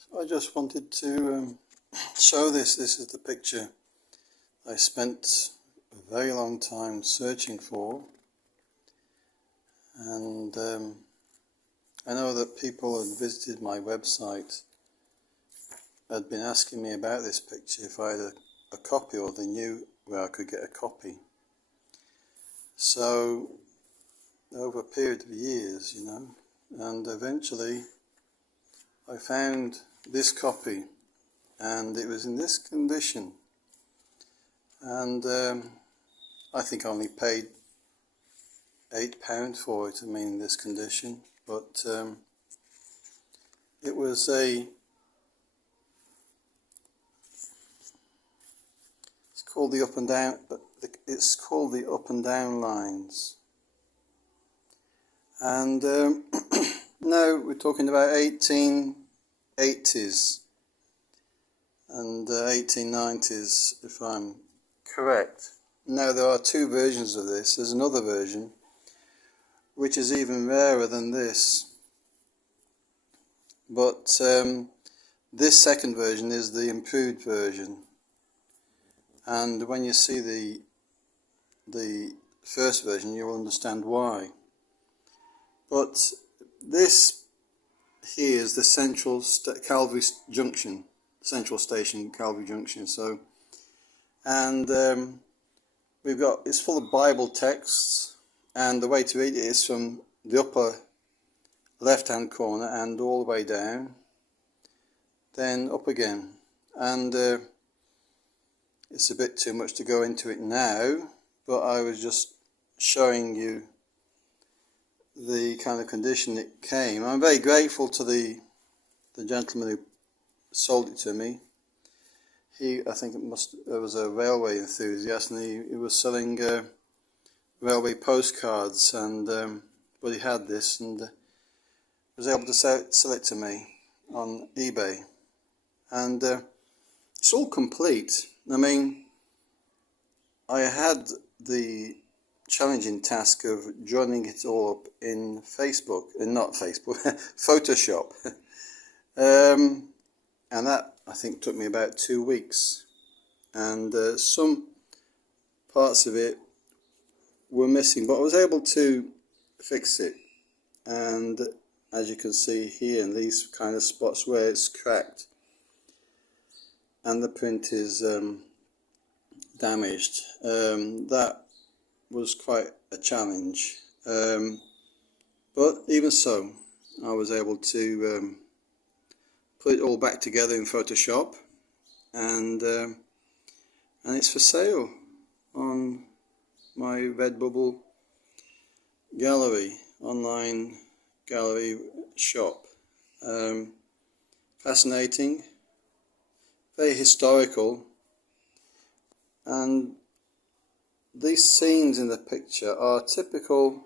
So I just wanted to show this. This is the picture I spent a very long time searching for, and I know that people had visited my website, had been asking me about this picture, if I had a copy, or they knew where I could get a copy. So over a period of years, and eventually I found this copy, and it was in this condition, and I think I only paid £8 for it, in this condition, but it was it's called the Up and Down Lines, and now we're talking about 1880s and 1890s, if I'm correct. Now there are two versions of this. There's another version which is even rarer than this, but this second version is the improved version, and when you see the first version you'll understand why. But this here is the Central Calvary Junction, Central Station, Calvary Junction. So, and it's full of Bible texts, and the way to read it is from the upper left-hand corner and all the way down, then up again. And it's a bit too much to go into it now, but I was just showing you the kind of condition it came. I'm very grateful to the gentleman who sold it to me. I think it was a railway enthusiast, and he was selling railway postcards, and but he had this and was able to sell it to me on eBay, and it's all complete. I had the challenging task of joining it all up in Photoshop, and that I think took me about 2 weeks, and some parts of it were missing, but I was able to fix it, and as you can see here in these kind of spots where it's cracked and the print is damaged, that was quite a challenge, but even so I was able to put it all back together in Photoshop, and it's for sale on my Redbubble gallery, online gallery shop. Fascinating, very historical, and these scenes in the picture are typical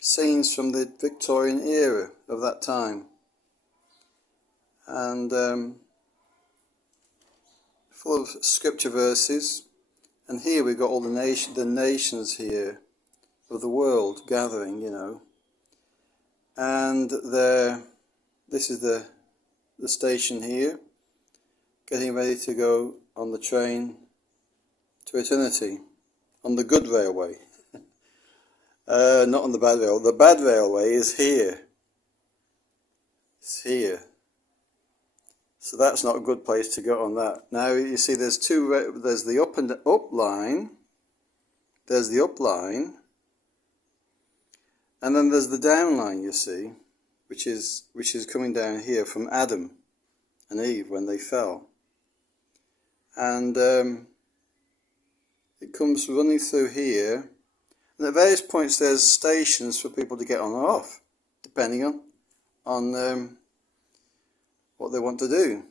scenes from the Victorian era of that time, and full of scripture verses. And here we've got all the nations here of the world gathering, and this is the station here, getting ready to go on the train to eternity, on the good railway. Not on the bad railway. The bad railway is here. It's here. So that's not a good place to go on that. Now you see there's the up line, there's the up line, and then there's the down line, you see, which is coming down here from Adam and Eve when they fell. And it comes running through here, and at various points there's stations for people to get on or off, depending on what they want to do.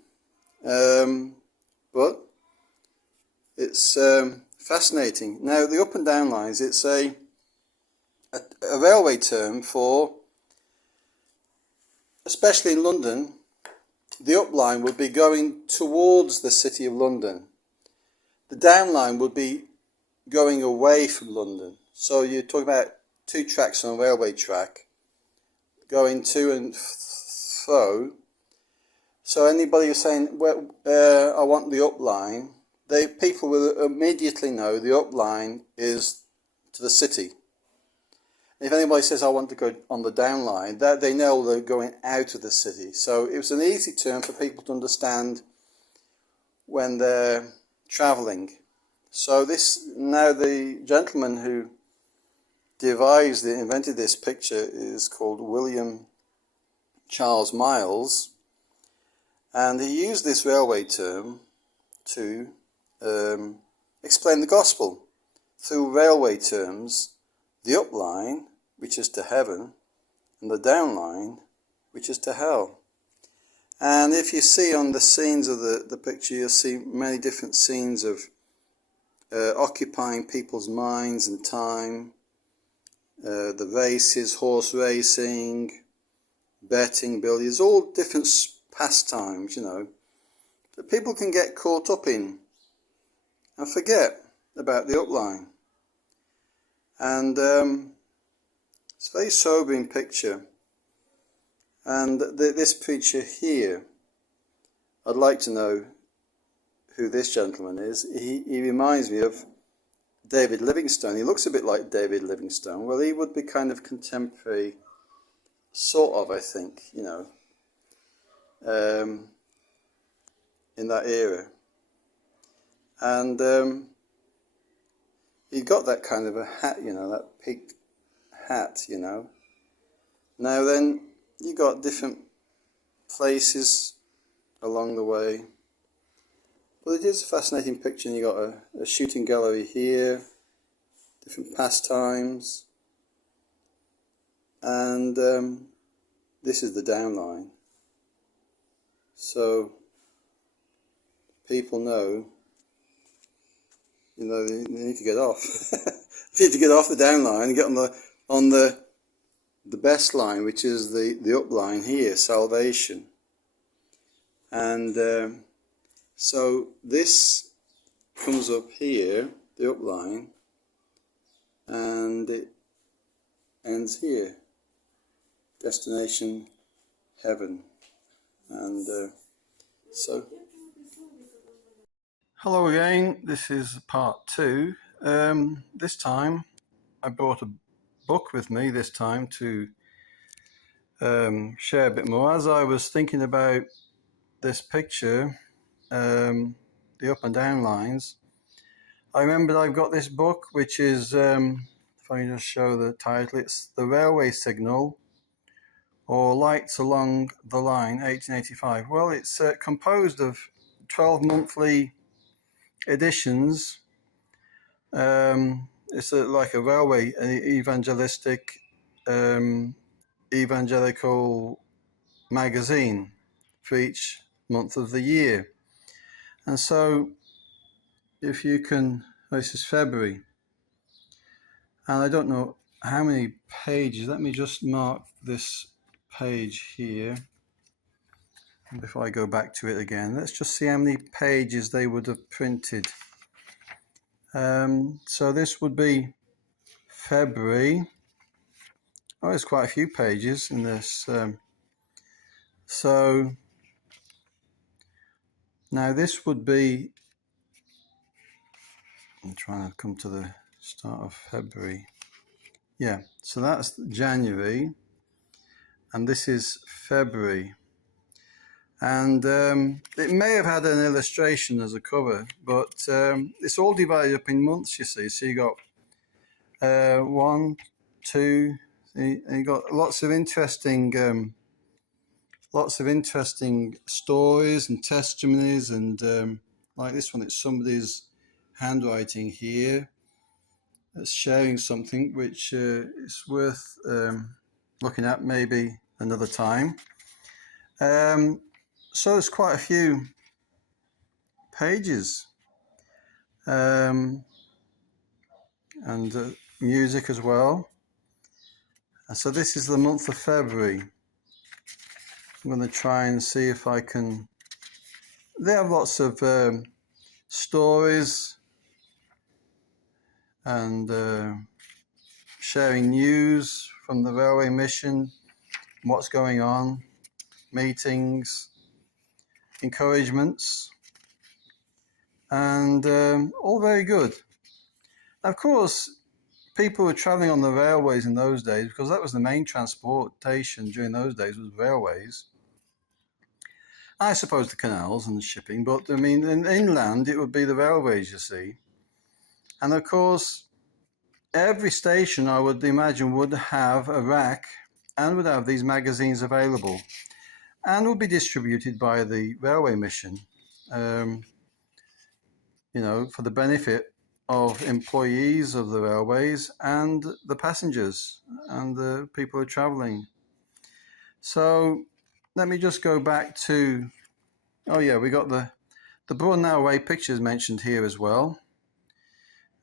But it's fascinating. Now the up and down lines, it's a railway term for, especially in London, the up line would be going towards the City of London. The down line would be going away from London. So you're talking about two tracks on a railway track going to and fro. So anybody who's saying, well, I want the up line, people will immediately know the up line is to the city. If anybody says, I want to go on the down line, that they know they're going out of the city. So it was an easy term for people to understand when they're travelling. So now the gentleman who invented this picture is called William Charles Miles, and he used this railway term to explain the gospel through railway terms. The up line, which is to heaven, and the down line, which is to hell. And if you see on the scenes of the picture, you'll see many different scenes of occupying people's minds and time. The races, horse racing, betting, billiards, all different pastimes, that people can get caught up in and forget about the upline. And it's a very sobering picture. And this preacher here, I'd like to know who this gentleman is. He reminds me of David Livingstone. He looks a bit like David Livingstone. Well, he would be kind of contemporary, sort of, I think, in that era. And he got that kind of a hat, that peaked hat, Now then, you got different places along the way. But it is a fascinating picture, and you got a shooting gallery here, different pastimes, and this is the downline. So people know, they need to get off. They need to get off the downline and get on the best line, which is the up line here, salvation. And so this comes up here, the up line, and it ends here, destination heaven. And so hello again, this is part 2. This time I brought a book with me this time to share a bit more. As I was thinking about this picture, the up and down lines, I remembered I've got this book, which is, if I just show the title, it's The Railway Signal, or Lights Along the Line, 1885. Well, it's composed of 12 monthly editions. It's like a railway, evangelical magazine for each month of the year. And so if you can, this is February, and I don't know how many pages. Let me just mark this page here. And before I go back to it again, let's just see how many pages they would have printed. So this would be February. Oh, there's quite a few pages in this. So now this would be, I'm trying to come to the start of February. Yeah, so that's January, and this is February. And it may have had an illustration as a cover, but it's all divided up in months, you see. So you got 1, 2, and you got lots of interesting stories and testimonies, and like this one, it's somebody's handwriting here. It's sharing something which is worth looking at maybe another time. So there's quite a few pages, and music as well. And so this is the month of February. I'm going to try and see if I can. They have lots of stories and sharing news from the railway mission, what's going on, meetings. encouragements, and all very good. Of course, people were travelling on the railways in those days, because that was the main transportation during those days, was railways. I suppose the canals and the shipping, but I mean, in inland it would be the railways, you see. And of course, every station, I would imagine, would have a rack and would have these magazines available, and would be distributed by the railway mission, you know, for the benefit of employees of the railways and the passengers and the people who are travelling. So let me just go back to, oh yeah, we got the Broadenau Way pictures mentioned here as well.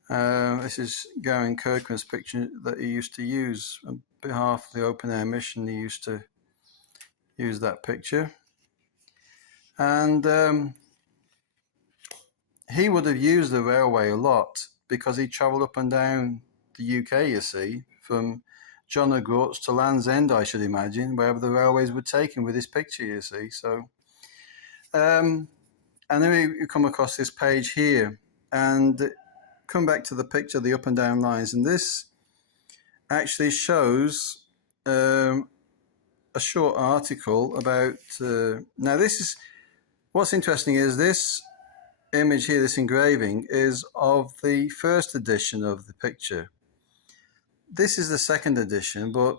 This is Garen Kirkman's picture that he used to use on behalf of the Open Air Mission. He used to use that picture. And he would have used the railway a lot because he travelled up and down the UK, you see, from John O'Groats to Land's End, I should imagine, wherever the railways would take him with his picture, you see. So, and then we come across this page here and come back to the picture, the up and down lines, and this actually shows a short article about, now this is, what's interesting is this image here, this engraving, is of the first edition of the picture. This is the second edition, but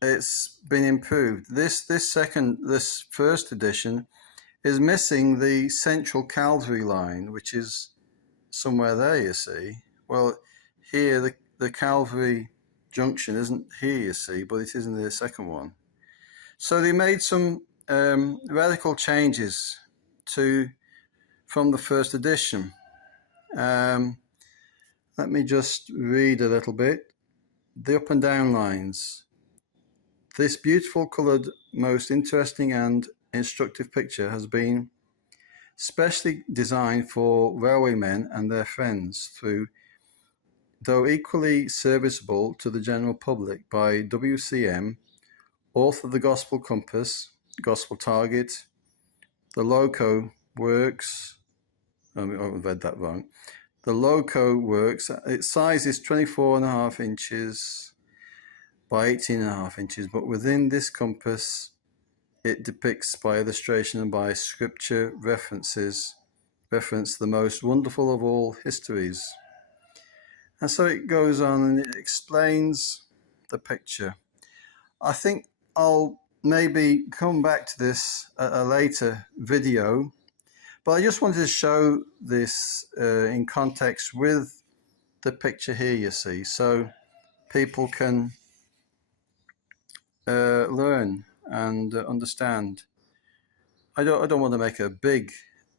it's been improved. This first edition is missing the central Calvary line, which is somewhere there, you see. Well, here the Calvary junction isn't here, you see, but it is in the second one. So they made some radical changes from the first edition. Let me just read a little bit. The up and down lines. This beautiful coloured, most interesting and instructive picture has been specially designed for railwaymen and their friends, though equally serviceable to the general public, by WCM, author of the Gospel Compass, Gospel Target, the Loco Works. I read that wrong. The Loco Works. Its size is 24.5 inches by 18.5 inches, but within this compass, it depicts by illustration and by scripture reference the most wonderful of all histories. And so it goes on and it explains the picture. I think I'll maybe come back to this at a later video, but I just wanted to show this in context with the picture here, you see, so people can learn and understand. I don't want to make a big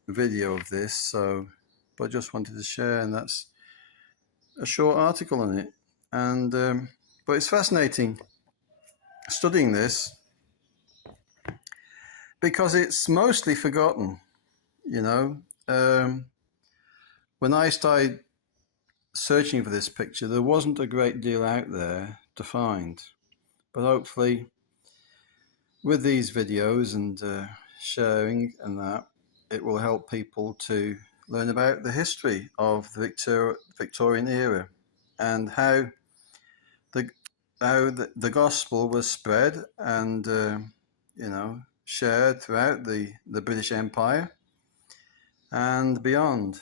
video of this, but I just wanted to share, and that's a short article on it. And but it's fascinating studying this because it's mostly forgotten, you know. When I started searching for this picture, there wasn't a great deal out there to find, but hopefully with these videos and sharing and that, it will help people to learn about the history of the Victorian era and how the gospel was spread and you know, shared throughout the British Empire and beyond.